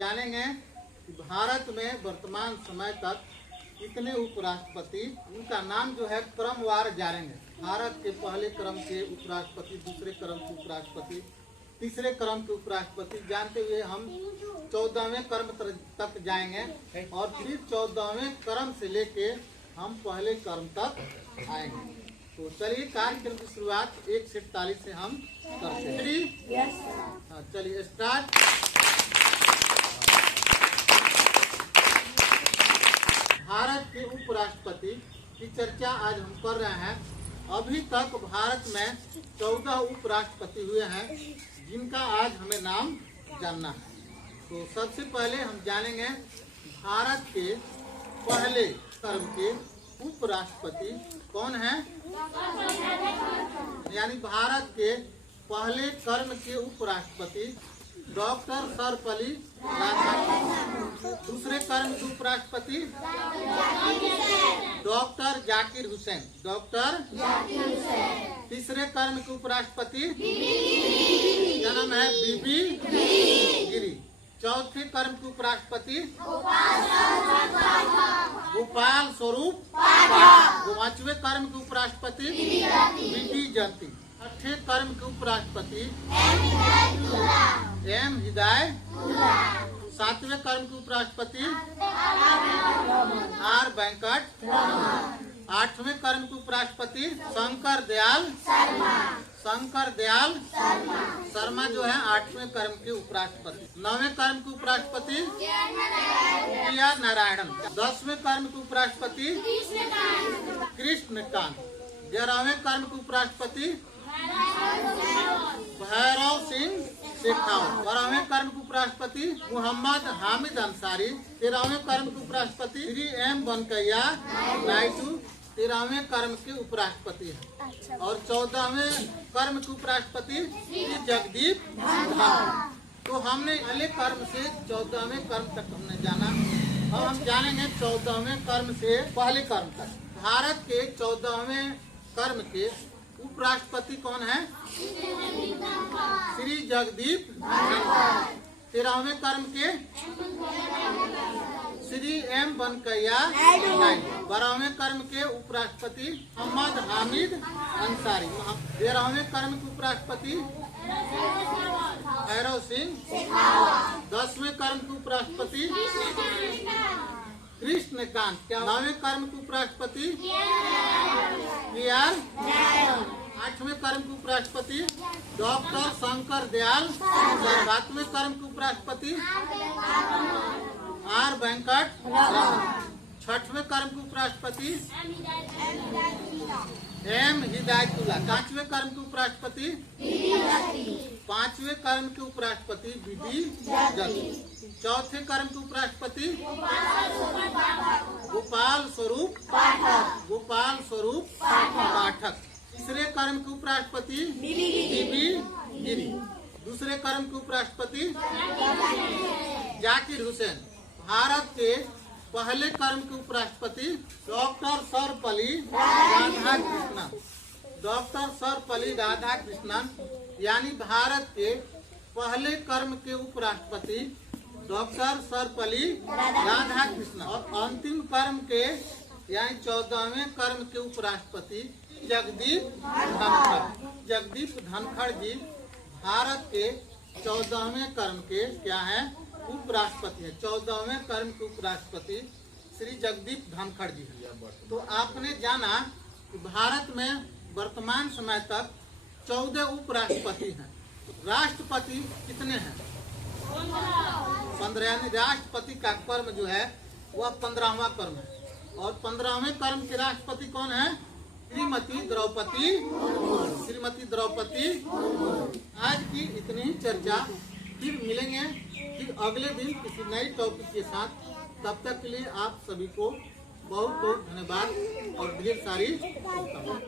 जानेंगे कि भारत में वर्तमान समय तक कितने उपराष्ट्रपति, उनका नाम जो है क्रमवार जानेंगे। भारत के पहले क्रम के उपराष्ट्रपति, दूसरे क्रम के उपराष्ट्रपति, तीसरे क्रम के उपराष्ट्रपति जानते हुए हम 14वें क्रम तक जाएंगे और फिर 14वें क्रम से लेके हम पहले क्रम तक आएंगे। तो चलिए कार्यक्रम की शुरुआत 1:41 से हम करते हैं। चलिए स्टार्ट। भारत के उपराष्ट्रपति की चर्चा आज हम कर रहे हैं। अभी तक भारत में 14 उपराष्ट्रपति हुए हैं जिनका आज हमें नाम जानना है। तो सबसे पहले हम जानेंगे भारत के पहले क्रम के उपराष्ट्रपति कौन है। यानी भारत के पहले क्रम के उपराष्ट्रपति डॉक्टर सर्वपल्ली राधाकृष्णन। दूसरे क्रम के उपराष्ट्रपति डॉक्टर जाकिर हुसैन। तीसरे क्रम के उपराष्ट्रपति क्या नाम है, बीबी गिरी। चौथे क्रम के उपराष्ट्रपति गोपाल स्वरूप। पांचवें क्रम के उपराष्ट्रपति बीटी जयंती। छठे क्रम के उपराष्ट्रपति एम हिदायत। सातवें क्रम के उपराष्ट्रपति आर वेंकट। आठवें क्रम के उपराष्ट्रपति शंकर दयाल शर्मा जो है 8वें क्रम के उपराष्ट्रपति। 9वें क्रम के उपराष्ट्रपति PR नारायणन। 10वें क्रम के उपराष्ट्रपति कृष्णकांत। 11वें क्रम के उपराष्ट्रपति भैरव सिंह शेखावत। 12वें क्रम के उपराष्ट्रपति मोहम्मद हामिद अंसारी। 13वें क्रम के उपराष्ट्रपति श्री M वेंकैया नायडू 13वें क्रम के उपराष्ट्रपति हैं। और 14वें क्रम के उपराष्ट्रपति श्री जगदीप धनखड़। तो हमने पहले क्रम से 14वें क्रम तक हमने जाना। अब हम जानेंगे 14वें क्रम से पहले क्रम तक। भारत के 14वें क्रम के उपराष्ट्रपति कौन है, श्री जगदीप धनखड़। 13वें क्रम के श्री M वेंकैया नायडू। 12वें क्रम के उपराष्ट्रपति मोहम्मद हामिद अंसारी। 13वें क्रम के उपराष्ट्रपति भैरव सिंह। 10वें क्रम के उपराष्ट्रपति कृष्णकांत। 9वें क्रम के उपराष्ट्रपति PR। 8वें क्रम के उपराष्ट्रपति डॉक्टर शंकर दयाल। 7वें क्रम के उपराष्ट्रपति R वेंकट। 6वें क्रम के उपराष्ट्रपति M हिदायतुल्लाह। 5वें क्रम के उपराष्ट्रपति 5वें क्रम के उपराष्ट्रपति बीडी जयंती। 4थे क्रम के उपराष्ट्रपति गोपाल स्वरूप पाठक। तीसरे क्रम के उपराष्ट्रपति बीबी गिरी। दूसरे क्रम के उपराष्ट्रपति जाकिर हुसैन। भारत के पहले क्रम के उपराष्ट्रपति डॉक्टर सर्वपल्ली राधाकृष्णन। यानी भारत के पहले क्रम के उपराष्ट्रपति डॉक्टर सर्वपल्ली राधाकृष्णन। और अंतिम क्रम के यानी 14वें क्रम के उपराष्ट्रपति जगदीप धनखड़ जी भारत के 14वें क्रम के क्या है, उपराष्ट्रपति है। 14वें क्रम के उपराष्ट्रपति श्री जगदीप धनखड़ जी। तो आपने जाना कि भारत में वर्तमान समय तक 14 उपराष्ट्रपति हैं। राष्ट्रपति कितने हैं, 15। यानी राष्ट्रपति का क्रम जो है वह 15वां क्रम है। और 15वें क्रम के राष्ट्रपति कौन है, श्रीमती द्रौपदी। आज की इतनी चर्चा, फिर मिलेंगे फिर अगले दिन किसी नई टॉपिक के साथ। तब तक के लिए आप सभी को बहुत बहुत धन्यवाद और ढेर सारी शुभकामनाएं।